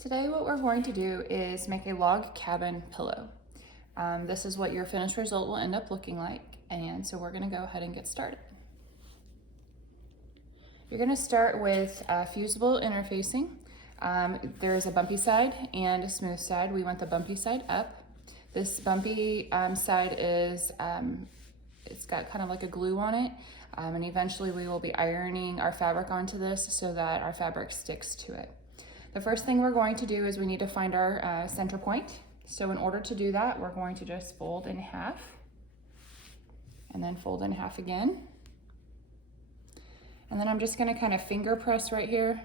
Today what we're going to do is make a log cabin pillow. This is what your finished result will end up looking like, and so we're going to go ahead and get started. You're going to start with fusible interfacing. There's a bumpy side and a smooth side. We want the bumpy side up. This bumpy side is, it's got kind of like a glue on it, and eventually we will be ironing our fabric onto this so that our fabric sticks to it. The first thing we're going to do is we need to find our center point. So in order to do that, we're going to just fold in half and then fold in half again. And then I'm just gonna kind of finger press right here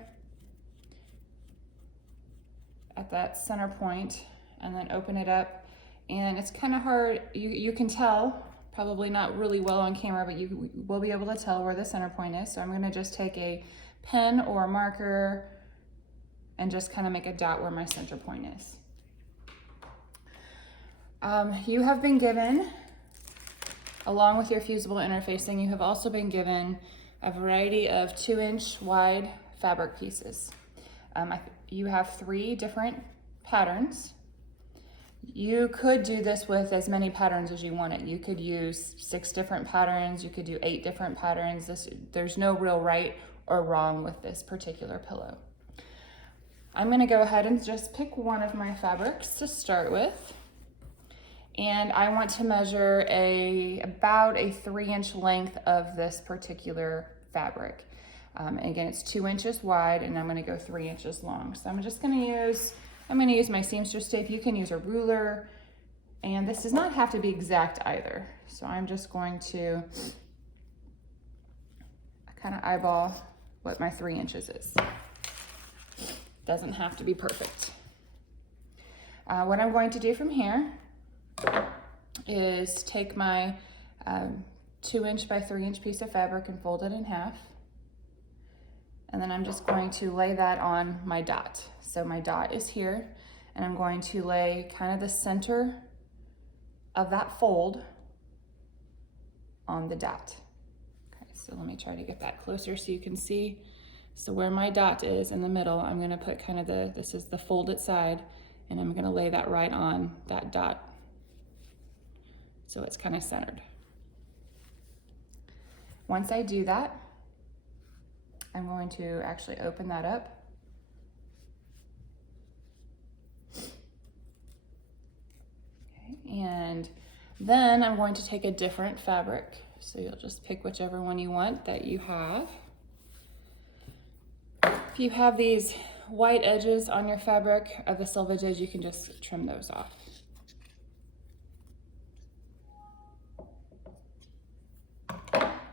at that center point and then open it up. And it's kind of hard, you can tell, probably not really well on camera, but you will be able to tell where the center point is. So I'm gonna just take a pen or a marker and just kind of make a dot where my center point is. You have been given, along with your fusible interfacing, you have also been given a variety of 2-inch wide fabric pieces. You have 3 different patterns. You could do this with as many patterns as you wanted. You could use 6 different patterns, you could do 8 different patterns. There's no real right or wrong with this particular pillow. I'm gonna go ahead and just pick one of my fabrics to start with. And I want to measure about a 3-inch length of this particular fabric. Again, it's 2 inches wide and I'm gonna go 3 inches long. So I'm gonna use my seamstress tape. You can use a ruler, and this does not have to be exact either. So I'm just going to kind of eyeball what my 3 inches is. Doesn't have to be perfect. What I'm going to do from here is take my 2-inch by 3-inch piece of fabric and fold it in half. And then I'm just going to lay that on my dot. So my dot is here, and I'm going to lay kind of the center of that fold on the dot. Okay, so let me try to get that closer so you can see. So where my dot is in the middle, I'm gonna put kind of this is the folded side, and I'm gonna lay that right on that dot so it's kind of centered. Once I do that, I'm going to actually open that up. Okay, and then I'm going to take a different fabric. So you'll just pick whichever one you want that you have. If you have these white edges on your fabric of the selvage edge, you can just trim those off.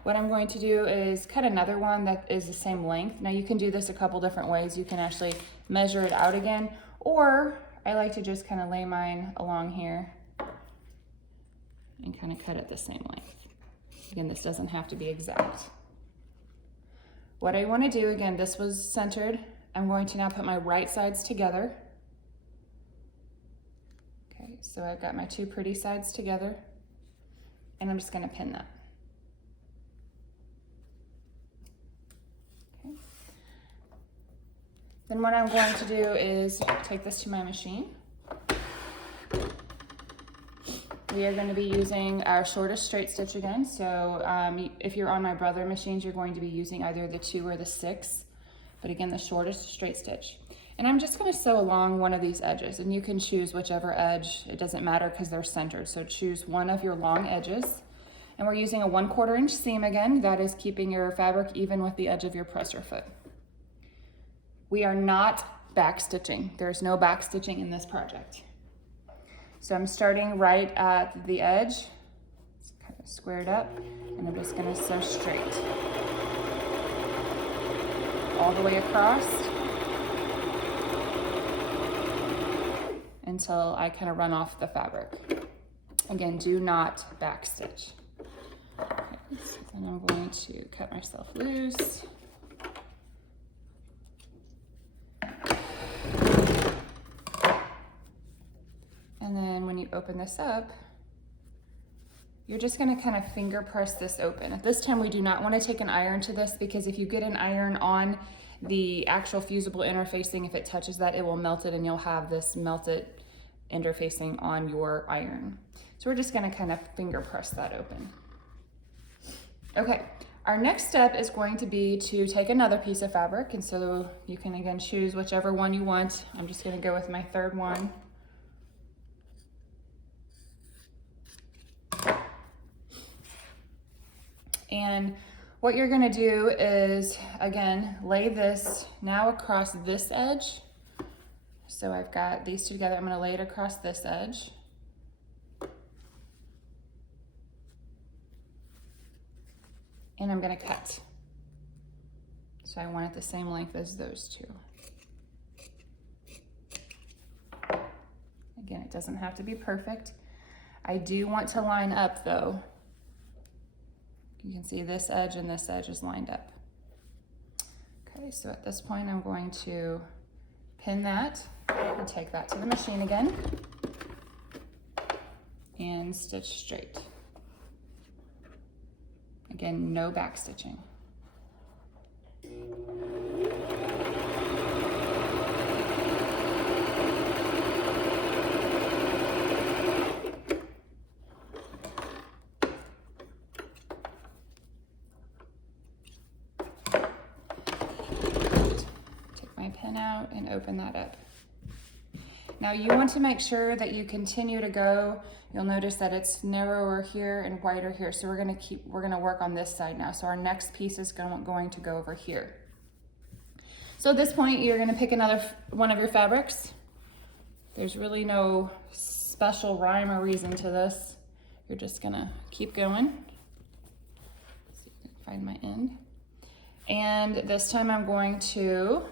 What I'm going to do is cut another one that is the same length. Now you can do this a couple different ways. You can actually measure it out again, or I like to just kind of lay mine along here and kind of cut it the same length. Again, this doesn't have to be exact. What I want to do, again, this was centered. I'm going to now put my right sides together. Okay, so I've got my 2 pretty sides together, and I'm just going to pin that. Okay. Then what I'm going to do is take this to my machine. We are going to be using our shortest straight stitch again. So if you're on my Brother machines, you're going to be using either the 2 or the 6, but again, the shortest straight stitch. And I'm just going to sew along one of these edges, and you can choose whichever edge. It doesn't matter because they're centered. So choose one of your long edges. And we're using a 1/4 inch seam again. That is keeping your fabric even with the edge of your presser foot. We are not back stitching. There's no back stitching in this project. So I'm starting right at the edge, it's kind of squared up, and I'm just gonna sew straight all the way across until I kind of run off the fabric. Again, do not back stitch. Okay, so then I'm going to cut myself loose. And then when you open this up, you're just gonna kind of finger press this open. At this time, we do not wanna take an iron to this, because if you get an iron on the actual fusible interfacing, if it touches that, it will melt it and you'll have this melted interfacing on your iron. So we're just gonna kind of finger press that open. Okay, our next step is going to be to take another piece of fabric, and so you can again choose whichever one you want. I'm just gonna go with my third one. And what you're gonna do is, again, lay this now across this edge. So I've got these two together. I'm gonna lay it across this edge. And I'm gonna cut. So I want it the same length as those two. Again, it doesn't have to be perfect. I do want to line up though. You can see this edge and this edge is lined up. Okay, so at this point I'm going to pin that and take that to the machine again and stitch straight. Again, no back stitching. Out and open that up. Now you want to make sure that you continue to go. You'll notice that it's narrower here and wider here. So we're gonna work on this side now. So our next piece is going to go over here. So at this point, you're gonna pick another one of your fabrics. There's really no special rhyme or reason to this. You're just gonna keep going. See if I can find my end. And this time I'm going to,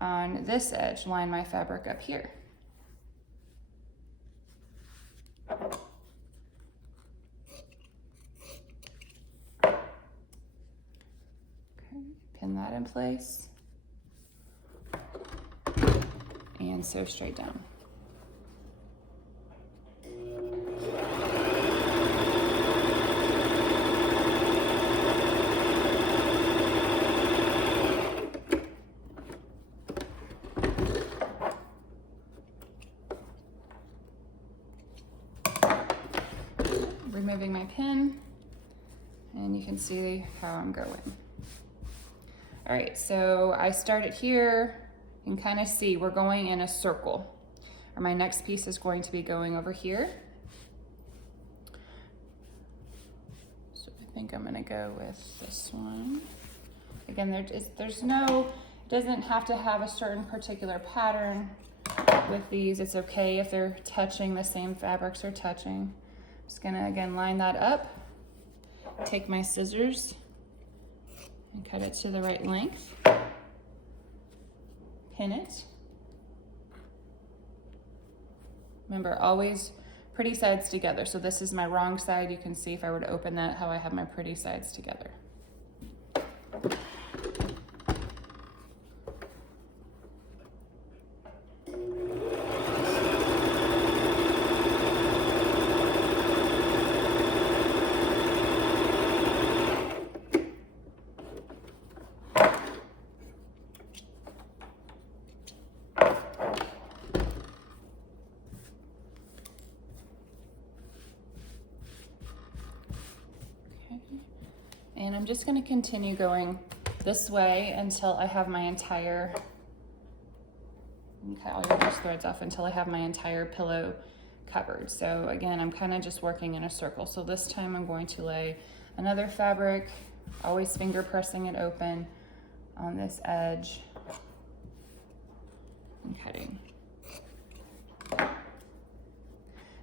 on this edge, line my fabric up here. Okay, pin that in place and sew straight down. Removing my pin, and you can see how I'm going. All right, so I started here. You can kind of see we're going in a circle. Or my next piece is going to be going over here. So I think I'm gonna go with this one. Again, there's no, it doesn't have to have a certain particular pattern with these. It's okay if they're touching, the same fabrics are touching. Just gonna again line that up, take my scissors and cut it to the right length, pin it. Remember, always pretty sides together. So this is my wrong side. You can see if I were to open that, how I have my pretty sides together. And I'm just going to continue going this way until I have my entire, okay, all your loose threads off until I have my entire pillow covered. So again, I'm kind of just working in a circle. So this time I'm going to lay another fabric, always finger pressing it open on this edge and cutting.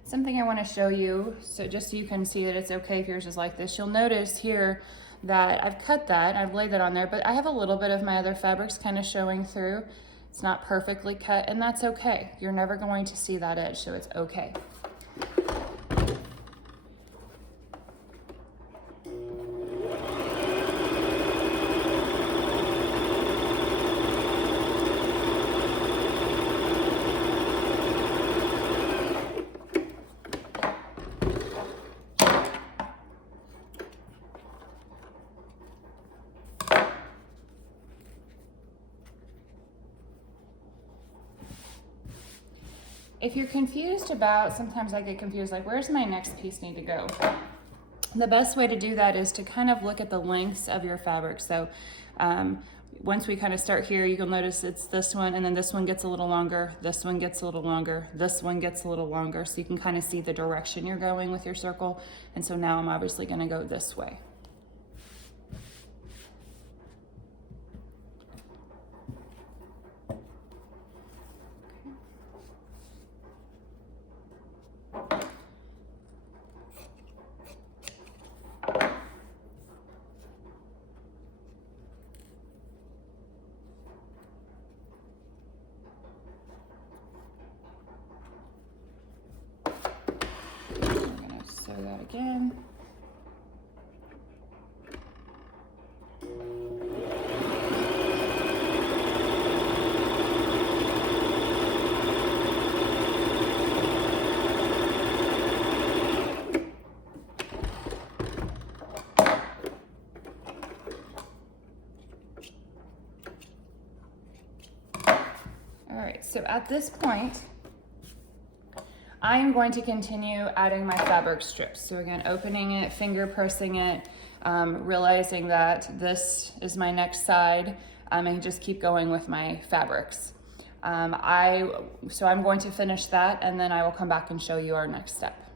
Something I want to show you, so just so you can see that it's okay if yours is like this. You'll notice here that I've cut that, I've laid that on there, but I have a little bit of my other fabrics kind of showing through. It's not perfectly cut, and that's okay. You're never going to see that edge, so it's okay. if you're confused about, sometimes I get confused, like where's my next piece need to go? The best way to do that is to kind of look at the lengths of your fabric. So once we kind of start here, you'll notice it's this one, and then this one gets a little longer, this one gets a little longer, this one gets a little longer, so you can kind of see the direction you're going with your circle. And so now I'm obviously going to go this way. Sew that again. All right, so at this point, I am going to continue adding my fabric strips. So again, opening it, finger pressing it, realizing that this is my next side, and just keep going with my fabrics. So I'm going to finish that, and then I will come back and show you our next step.